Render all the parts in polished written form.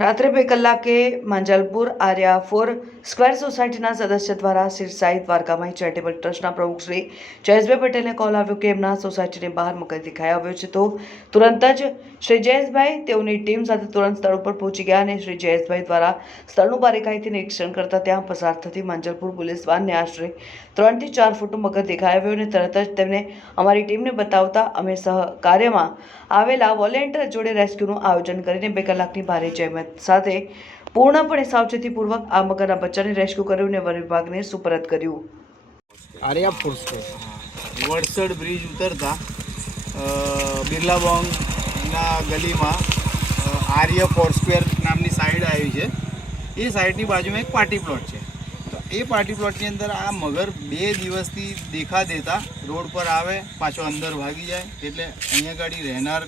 રાત્રે 2 કલાકે માંજલપુર આર્યા 4 સ્ક્વેર સોસાયટીના સદસ્ય દ્વારા શ્રી સાઈ દ્વારકામાઈ ચેરિટેબલ ટ્રસ્ટના પ્રમુખ શ્રી જયેશભાઈ પટેલને કોલ આવ્યો કે એમના સોસાયટીની બહાર મગર દેખાઈ આવ્યો છે, તો તુરંત જ શ્રી જયેશભાઈ તેઓની ટીમ સાથે તુરંત સ્થળ ઉપર પહોંચી ગયા અને શ્રી જયેશભાઈ દ્વારા સ્થળનું બારીકાઈથી નિરીક્ષણ કરતા ત્યાં પસાર થતી માંજલપુર પોલીસ વાનને આશરે 3 થી 4 ફૂટનું મગર દેખાઈ આવ્યું અને તરત જ તેમને અમારી ટીમને બતાવતા અમે સહકાર્યમાં આવેલા વોલેન્ટિયર જોડે રેસ્ક્યુનું આયોજન કરીને 2 કલાકની ભારે જહેમત સાથે પૂર્ણપણે સાવચેતીપૂર્વક આ મગરના બચ્ચાને રેસ્ક્યુ કર્યું અને વન વિભાગને સુપરત કર્યું. આર્યા ફોર્સ વડસડ બ્રિજ ઉતરતા બિરલા બોંગના ગલીમાં આર્ય ફોરસ્ક્વેર નામની સાઈડ આવી છે. એ સાઈડની બાજુમાં એક પાર્ટી પ્લોટ છે. તો એ પાર્ટી પ્લોટની અંદર આ મગર 2 દિવસથી દેખા દેતા રોડ પર આવે, પાછો અંદર ભાગી જાય. એટલે અહીંયા ગાડી રહેનાર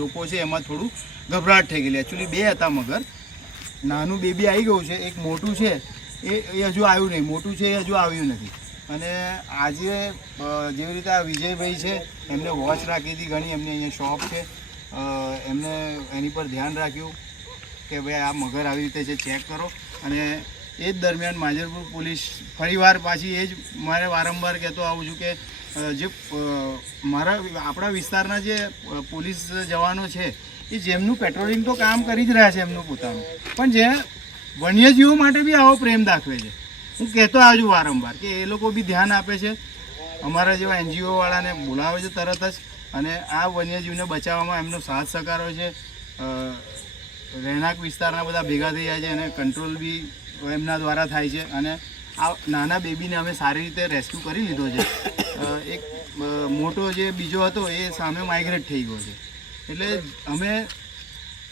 લોકો છે એમાં થોડું ગભરાટ થઈ ગયેલી. એકચ્યુઅલી 2 હતા મગર. નાનું બેબી આવી ગયું છે, એક મોટું છે એ હજુ આવ્યું નહીં, મોટું છે એ હજુ આવ્યું નથી. અને આજે જેવી રીતે આ વિજયભાઈ છે એમને વોચ રાખી હતી ઘણી, એમની અહીંયા શોપ છે, એમને એની પર ધ્યાન રાખ્યું કે ભાઈ આ મગર આવી રીતે છે, ચેક કરો. અને એ જ દરમિયાન માંજલપુર પોલીસ ફરીવાર પાછી એ જ મારે વારંવાર કહેતો આવું છું કે જે આપણા વિસ્તારના જે પોલીસ જવાનો છે એ જેમનું પેટ્રોલિંગ તો કામ કરી જ રહ્યા છે એમનું પોતાનું, પણ જે વન્યજીવો માટે બી આવો પ્રેમ દાખવે છે. હું કહેતો આવ્યો છું વારંવાર કે એ લોકો બી ધ્યાન આપે છે, અમારા જેવા NGO વાળાને બોલાવે છે તરત જ, અને આ વન્યજીવને બચાવવામાં એમનો સાથ સહકાર હોય છે. રહેણાંક વિસ્તારના બધા ભેગા થઈ જાય છે અને કંટ્રોલ બી એમના દ્વારા થાય છે. અને આ નાના બેબીને અમે સારી રીતે રેસ્ક્યુ કરી લીધો છે. એક મોટો જે બીજો હતો એ સામે માઇગ્રેટ થઈ ગયો છે. એટલે અમે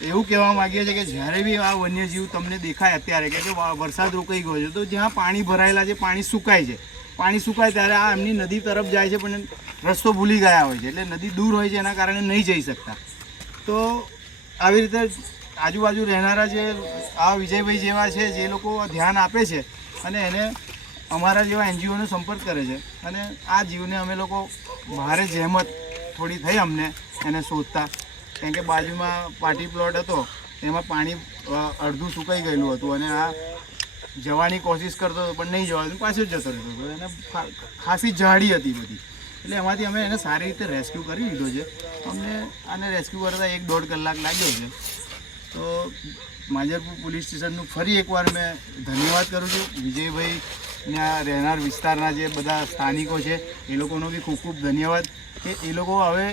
એવું કહેવા માગીએ છીએ કે જ્યારે બી આ વન્યજીવ તમને દેખાય અત્યારે કે વરસાદ રોકાઈ ગયો છે, તો જ્યાં પાણી ભરાયેલા છે, પાણી સુકાય ત્યારે આ એમની નદી તરફ જાય છે, પણ રસ્તો ભૂલી ગયા હોય છે. એટલે નદી દૂર હોય છે, એના કારણે નહીં જઈ શકતા. તો આવી રીતે આજુબાજુ રહેનારા જે આ વિજયભાઈ જેવા છે, જે લોકો ધ્યાન આપે છે અને એને અમારા જેવા NGOનો સંપર્ક કરે છે. અને આ જીવને અમે લોકો ભારે જહેમત થોડી થઈ અમને એને શોધતા, કારણ કે બાજુમાં પાર્ટી પ્લોટ હતો, એમાં પાણી અડધું સુકાઈ ગયેલું હતું અને આ જવાની કોશિશ કરતો હતો પણ નહીં જવાનું, પાછો જ જતો રહેતો હતો. એને ખાસી જાડી હતી બધી. એટલે એમાંથી અમે એને સારી રીતે રેસ્ક્યુ કરી લીધો છે. અમને આને રેસ્ક્યુ કરતાં 1-1.5 કલાક લાગ્યો છે. તો માંજલપુર પોલીસ સ્ટેશનનું ફરી એકવાર મેં ધન્યવાદ કરું છું. વિજયભાઈના રહેનાર વિસ્તારના જે બધા સ્થાનિકો છે એ લોકોનો બી ખૂબ ખૂબ ધન્યવાદ કે એ લોકો હવે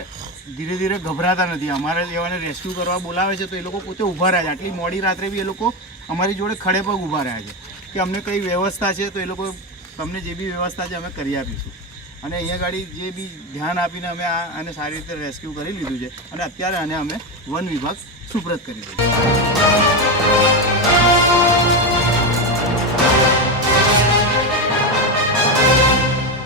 ધીરે ધીરે ગભરાતા નથી. અમારા જેવાને રેસ્ક્યુ કરવા બોલાવે છે તો એ લોકો પોતે ઊભા રહ્યા છે. આટલી મોડી રાત્રે બી એ લોકો અમારી જોડે ખડે પગ ઊભા રહ્યા છે કે અમને કઈ વ્યવસ્થા છે તો એ લોકો તમને જે બી વ્યવસ્થા છે અમે કરી આપીશું. અને અહીંયા ગાડી જે બી ધ્યાન આપીને અમે આને સારી રીતે રેસ્ક્યુ કરી લીધું છે અને અત્યારે આને અમે વન વિભાગ સુપ્રત કરી દીધું છે.